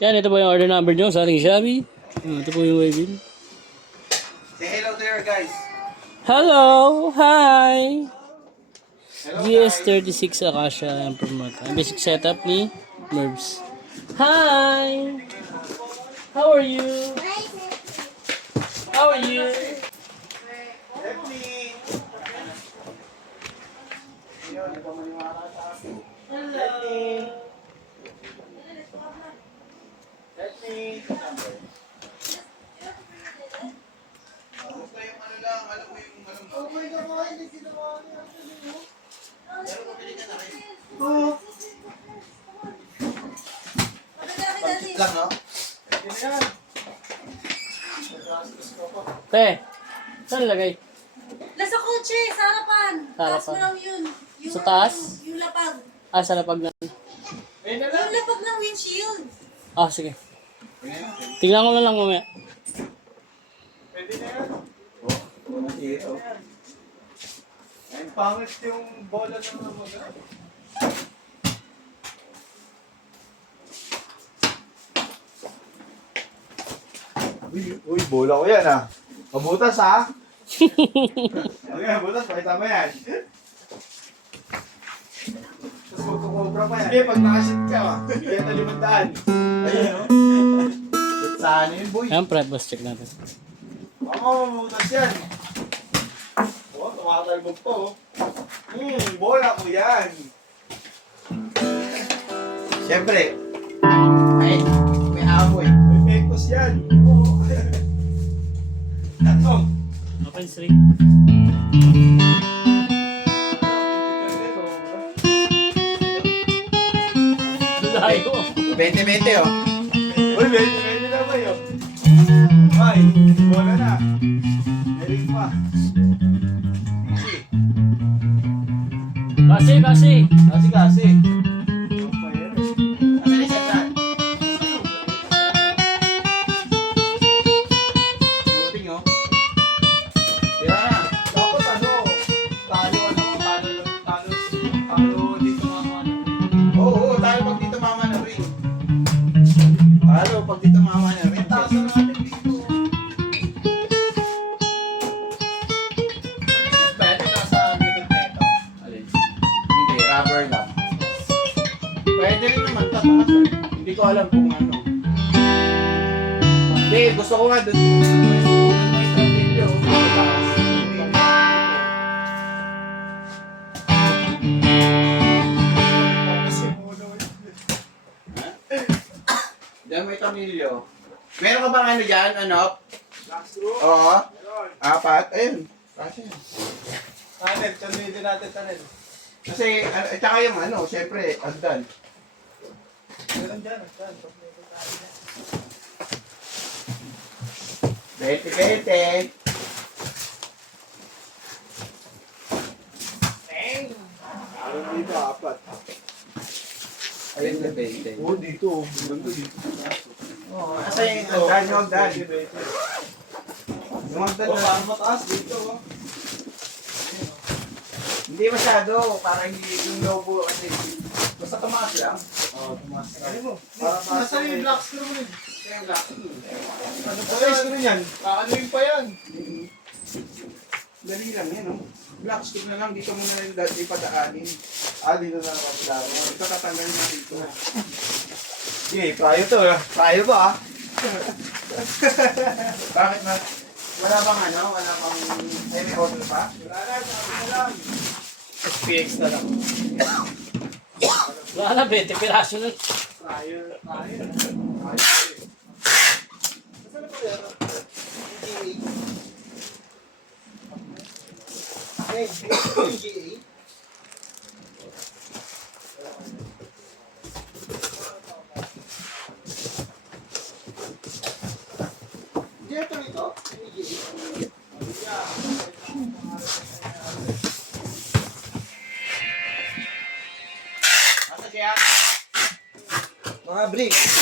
Yan, ito po yung order number nyo sa ating Shopee. Ito po yung waving. Say hello there, guys. Hello! Hi! Hello, GS36 Acacia ang promote. Ang basic setup ni Mervs. Hi! How are you? How are you? Let me. Hello! Let me. Basta yung ano lang, alam mo yung malungkot. Oh my God, hindi ginawa niya. Pero pabili ka na rin. Pag-tip lang, no? Pwede na yan. Te, saan lagay? Nasa kotse, sa harapan. Sa harapan. Taas mo lang yun. Yung, Sa taas? Yung lapag. Ah, sa lapag na. Yung lapag ng windshield. Ah, sige. Tingnan ko na lang mamaya. Pwede na yan. Oh, dito. Ay, pangit yung bola ng mga. Uy, bola ko yan ah. Mabutas ah. Okay, mabutas. Pakita mo yan. Tapos magkukobra pa yan. Sige, pag nakasit ka, hindi ka na 500. Ayun, no? Saan yun, boy? Ayan, prep bus check natin. Oo, mabutas yan. Oo, tumatalbog to. Bola ko yan. Siyempre. Ay, may amoy. May pekos yan. Tatong. Open string. Layo. 20-20 oh. Uy, 20-20 na ba yun? Ay, bola na. Meron pa. Kasi. Kasi. Asan isa dyan? Shooting oh. Yeah. Dapat talo dito mama na ring. Oo, tayo pag dito mama na ring. Talo pag dito mama na ring. Taas na natin dito. Pwede nasa likod na ito. Alin? Hindi, rubber lang. Pwede rin naman tataas. Hindi ko alam kung ano. Hindi, gusto ko nga doon. May tornilyo. Diyan may tornilyo. Meron ka bang ano dyan? Ano? Oo. 4. Ayun. Kasi. Tanel, tornilyo natin, Tanel. Kasi, tsaka yung ano, syempre, agdan. Meron dyan, dyan. Tornilyo tayo dyan. 20-20. Meron dito, 4. Ayun na 20. Oo, dito. Meron dito. Oo, kasi yung agdan, yung agdan. Yung agdan Oh, na. parang mataas dito. Oh. Hindi masyado, para hindi yung lobo kasi. Basta tumaas lang. Oo, tumas. Ano mo? Nasaan yung black screw mo rin? Kaya yung black. Ano pa yung screw niyan? Kakanuin pa yan. Dali lang yan, no? Black stick na lang, dito muna yung ipadaanin. Dito na naman sila. Ito tatanggalin na dito. Sige, prayo to. Prayo ba ah? Bakit na? Wala bang ano? Wala bang may order pa? Wala na, sabi na lang. SPX na lang. Wala na, 20 piraso na. Prayo. Prayo. Nasaan na pa yan? GA? Dito ito? Asa siya? Mga bricks.